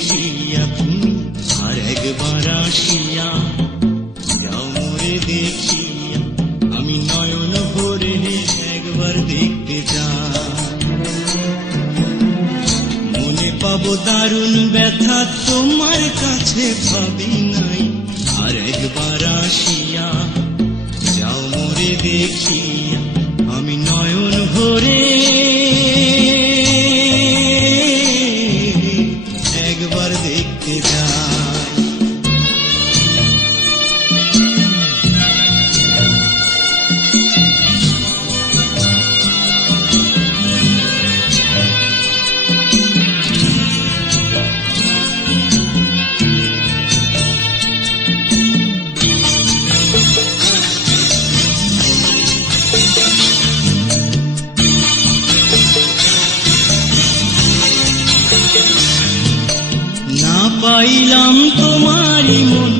দেখিয়া তুমি আর একবার আসিয়া যাও মোরে দেখিয়া, আমি নয়ন ভরে একবার দেখতে চাই। মনে পাবো দারুণ ব্যথা তোমার কাছে ভাবি নাই, আর একবার আসিয়া যাও মোরে দেখিয়া, আমি নয়ন ভরে একবার দেখতে চাই। না পাইলাম তোমারি মন,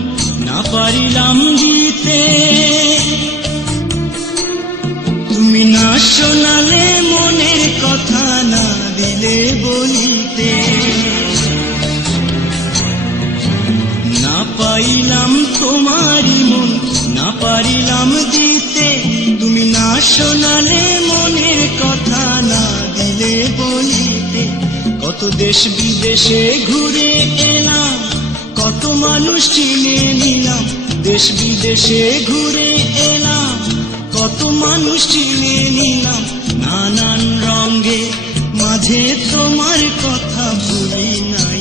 না পারিলাম দিতে, তুমি না শোনালে মনের কথা, না দিলে বলিতে। না পাইলাম তোমারি মন, না পারিলাম দিতে, তুমি না শোনালে মনের কথা, না দিলে বলিতে। কত দেশ বিদেশে ঘুরে এলাম, কত মানুষ চিনে নিলাম, দেশ বিদেশে ঘুরে এলাম, কত মানুষ চিনে নিলাম, নানান রঙে মাঝে তোমার কথা ভুলি নাই,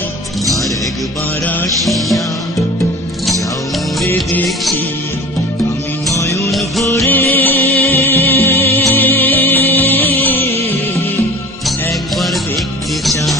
আর একবার আসিয়া যাও মোরে দেখিয়া, আমি নয়ন ভরে একবার দেখতে চাই।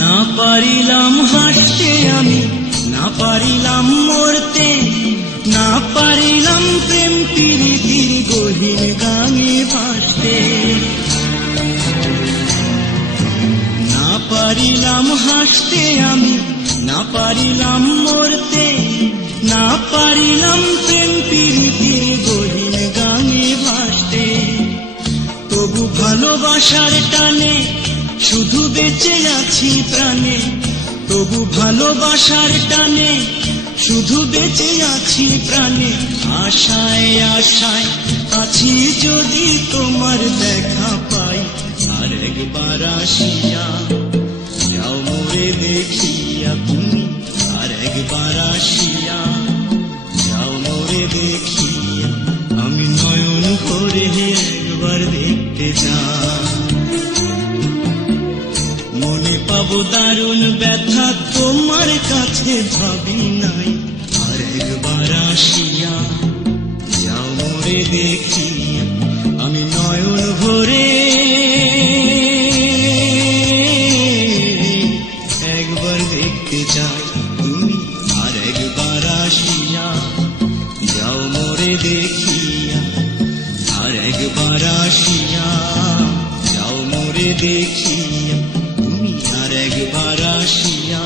না পারিলাম হাসতে আমি, না পারিলাম মরতে, না পারিলাম প্রেম প্রীতির গহীন গানে ভাসতে। না পারিলাম হাসতে আমি, না পারিলাম মরতে, না পারিলাম প্রেম প্রীতির গহীন গানে ভাসতে। তবু ভালোবাসার টানে শুধু বেঁচে আছি প্রাণে, তবু ভালোবাসার টানে শুধু বেঁচে আছি প্রাণে। আশায় আশায় আছি যদি তোমার দেখা পাই, আর একবার আসিয়া যাও মোরে দেখিয়া, তুমি আর একবার আসিয়া যাও মোরে দেখিয়া, আমি নয়ন ভরে একবার দেখতে চাই। মনে পাবো দারুণ ব্যথা তোমার কাছে ভাবি নাই, আর একবার আসিয়া যাও মোরে দেখিয়া, আমি নয়ন ভরে একবার দেখতে চাই। তুমি আর একবার আসিয়া যাও মোরে দেখিয়া, আর একবার আসিয়া যাও মোরে দেখিয়া, তুমি আর একবার আসিয়া